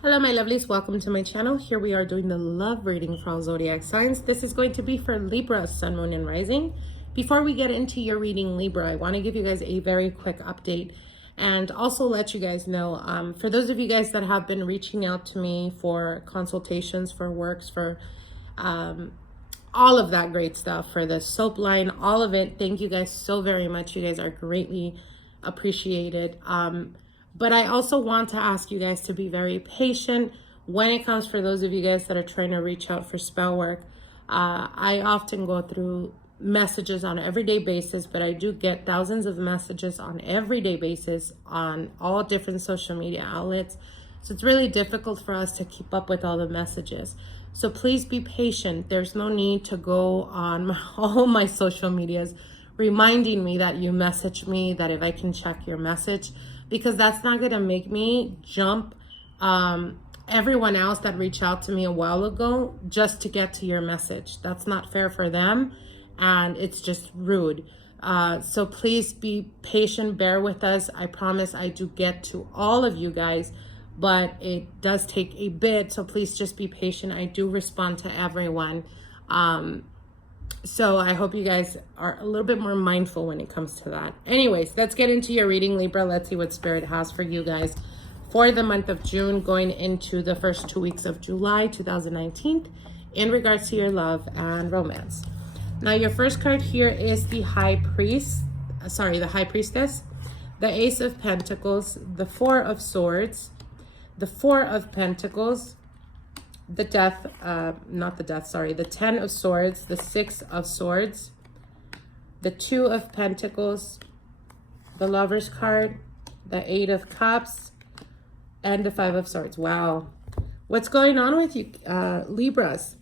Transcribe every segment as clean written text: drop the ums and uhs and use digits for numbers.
Hello my lovelies, welcome to my channel. Here we are doing the love reading for all zodiac signs. This is going to be for Libra, Sun, Moon, and Rising. Before we get into your reading, Libra, I want to give you guys a very quick update and also let you guys know, for those of you guys that have been reaching out to me for consultations, for works, for all of that great stuff, for the soap line, all of it, thank you guys so very much. You guys are greatly appreciated. But I also want to ask you guys to be very patient when it comes for those of you guys that are trying to reach out for spell work. I often go through messages on an everyday basis, but I do get thousands of messages on everyday basis on all different social media outlets. So it's really difficult for us to keep up with all the messages. So please be patient. There's no need to go on all my social medias reminding me that you messaged me, that if I can check your message, because that's not going to make me jump everyone else that reached out to me a while ago just to get to your message. That's not fair for them, and it's just rude. So please be patient, bear with us. I promise I do get to all of you guys, but it does take a bit, so please just be patient. I do respond to everyone. So I hope you guys are a little bit more mindful when it comes to that. Anyways, let's get into your reading, Libra. Let's see what Spirit has for you guys for the month of June, going into the first 2 weeks of July 2019, in regards to your love and romance. Now, your first card here is the High Priestess, the Ace of Pentacles, the Four of Swords, the Four of Pentacles, the Ten of Swords, the Six of Swords, the Two of Pentacles, the Lover's card, the Eight of Cups, and the Five of Swords. Wow. What's going on with you, Libras?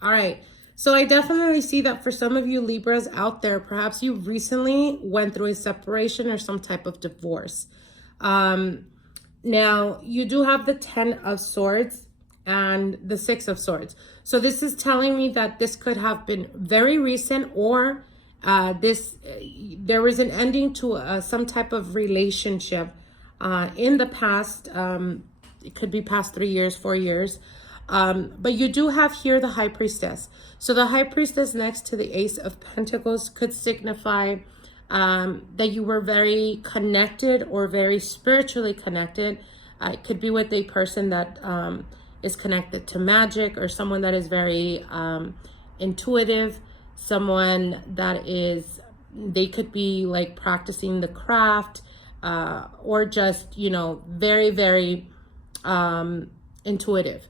All right. So I definitely see that for some of you Libras out there, perhaps you recently went through a separation or some type of divorce. Now, you do have the Ten of Swords and the Six of Swords. So this is telling me that this could have been very recent, or there was an ending to some type of relationship in the past. It could be past 3 years, 4 years. But you do have here the High Priestess. So the High Priestess next to the Ace of Pentacles could signify that you were very connected or very spiritually connected. It could be with a person that is connected to magic, or someone that is very intuitive, someone that is, they could be like practicing the craft, or just, you know, very, very intuitive.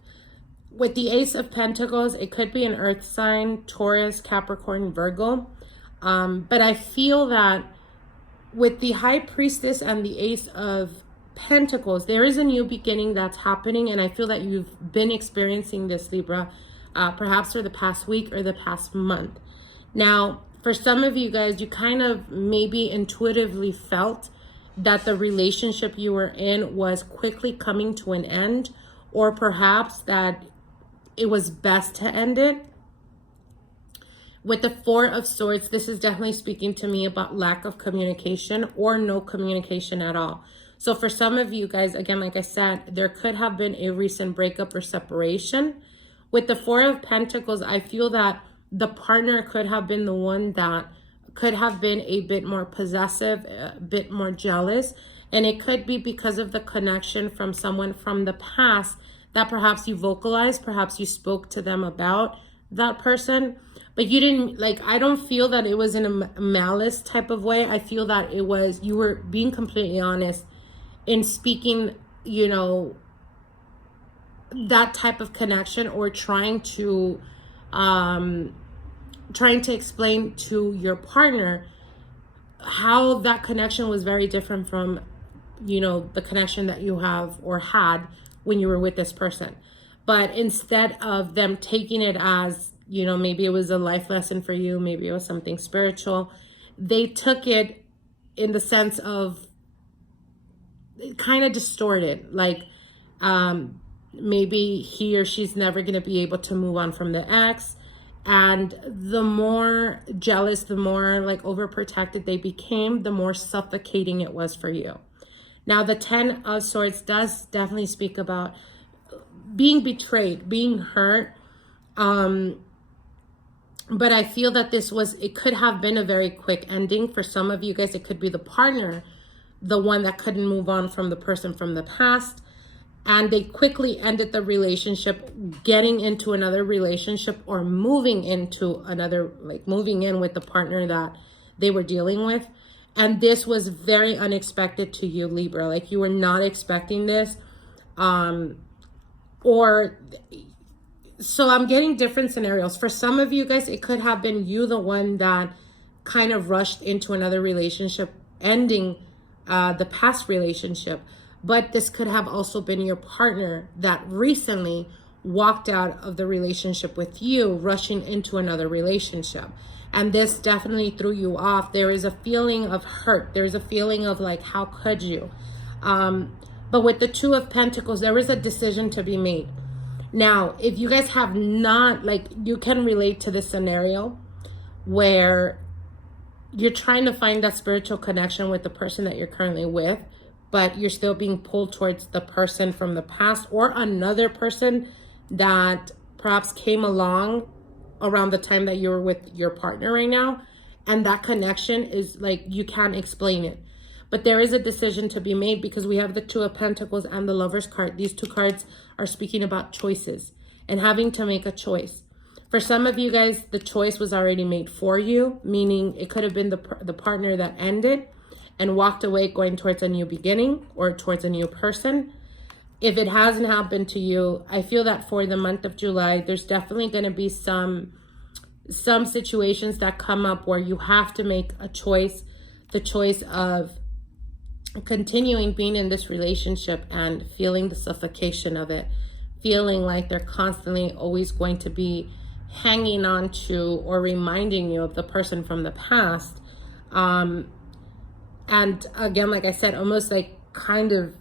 With the Ace of Pentacles, it could be an earth sign, Taurus, Capricorn, Virgo. But I feel that with the High Priestess and the Ace of Pentacles, there is a new beginning that's happening, and I feel that you've been experiencing this, Libra, perhaps for the past week or the past month. Now, for some of you guys, you kind of maybe intuitively felt that the relationship you were in was quickly coming to an end, or perhaps that it was best to end it. With the Four of Swords, this is definitely speaking to me about lack of communication or no communication at all. So for some of you guys, again, like I said, there could have been a recent breakup or separation. With the Four of Pentacles, I feel that the partner could have been the one that could have been a bit more possessive, a bit more jealous. And it could be because of the connection from someone from the past that perhaps you vocalized, perhaps you spoke to them about that person. But you didn't, like, I don't feel that it was in a malice type of way. I feel that it was, you were being completely honest in speaking, you know, that type of connection, or trying to explain to your partner how that connection was very different from, you know, the connection that you have or had when you were with this person. But instead of them taking it as, you know, maybe it was a life lesson for you, maybe it was something spiritual, they took it in the sense of kind of distorted, like maybe he or she's never going to be able to move on from the ex, and the more jealous, the more like overprotected they became, the more suffocating it was for you. Now, the 10 of Swords does definitely speak about being betrayed, being hurt. But I feel that it could have been a very quick ending. For some of you guys, it could be the partner, the one that couldn't move on from the person from the past. And they quickly ended the relationship, getting into another relationship or moving into another, like moving in with the partner that they were dealing with. And this was very unexpected to you, Libra. Like you were not expecting this. So I'm getting different scenarios. For some of you guys, it could have been you, the one that kind of rushed into another relationship, ending the past relationship. But this could have also been your partner that recently walked out of the relationship with you, rushing into another relationship. And this definitely threw you off. There is a feeling of hurt. There's a feeling of like, how could you? But with the Two of Pentacles, there is a decision to be made. Now, if you guys have not, like, you can relate to this scenario where you're trying to find that spiritual connection with the person that you're currently with, but you're still being pulled towards the person from the past or another person that perhaps came along around the time that you were with your partner right now. And that connection is like, you can't explain it. But there is a decision to be made because we have the Two of Pentacles and the Lover's card. These two cards are speaking about choices and having to make a choice. For some of you guys, the choice was already made for you, meaning it could have been the partner that ended and walked away going towards a new beginning or towards a new person. If it hasn't happened to you, I feel that for the month of July, there's definitely going to be some situations that come up where you have to make a choice, the choice of continuing being in this relationship and feeling the suffocation of it, feeling like they're constantly always going to be hanging on to or reminding you of the person from the past. And again, like I said, almost like kind of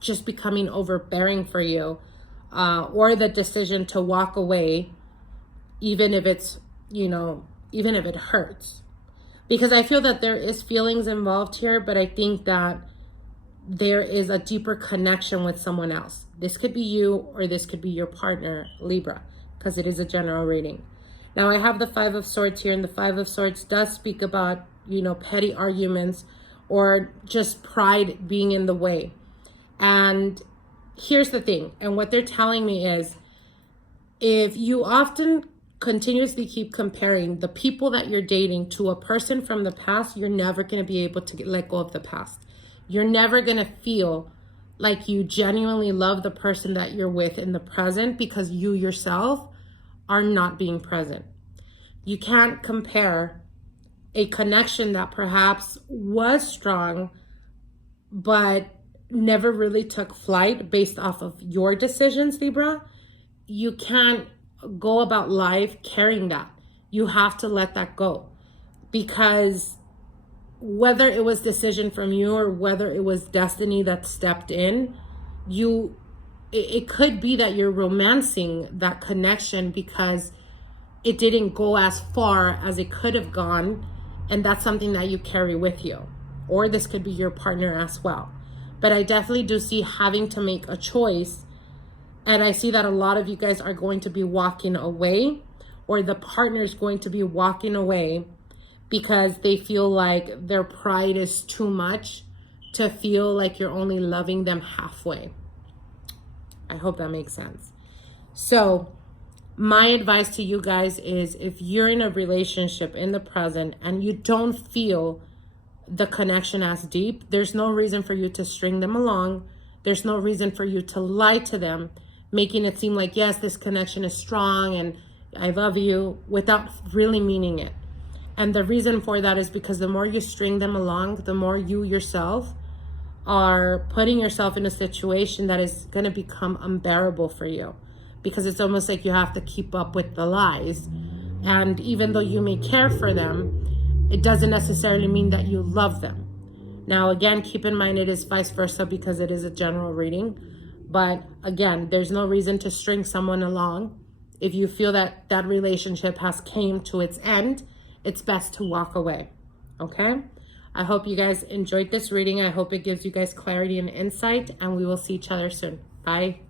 just becoming overbearing for you, or the decision to walk away, even if it's, even if it hurts. Because I feel that there is feelings involved here, but I think that there is a deeper connection with someone else. This could be you or this could be your partner, Libra, because it is a general reading. Now I have the Five of Swords here, and the Five of Swords does speak about, petty arguments or just pride being in the way. And here's the thing, and what they're telling me is, if you often continuously keep comparing the people that you're dating to a person from the past, you're never going to be able to let go of the past. You're never going to feel like you genuinely love the person that you're with in the present because you yourself are not being present. You can't compare a connection that perhaps was strong but never really took flight based off of your decisions, Libra. You can't go about life carrying that. You have to let that go, because whether it was decision from you or whether it was destiny that stepped in, it could be that you're romancing that connection because it didn't go as far as it could have gone, and that's something that you carry with you. Or this could be your partner as well. But I definitely do see having to make a choice. And I see that a lot of you guys are going to be walking away, or the partner is going to be walking away because they feel like their pride is too much to feel like you're only loving them halfway. I hope that makes sense. So my advice to you guys is, if you're in a relationship in the present and you don't feel the connection as deep, there's no reason for you to string them along. There's no reason for you to lie to them, making it seem like, yes, this connection is strong and I love you, without really meaning it. And the reason for that is because the more you string them along, the more you yourself are putting yourself in a situation that is going to become unbearable for you, because it's almost like you have to keep up with the lies. And even though you may care for them, it doesn't necessarily mean that you love them. Now, again, keep in mind it is vice versa because it is a general reading. But again, there's no reason to string someone along. If you feel that that relationship has came to its end, it's best to walk away, okay? I hope you guys enjoyed this reading. I hope it gives you guys clarity and insight, and we will see each other soon. Bye.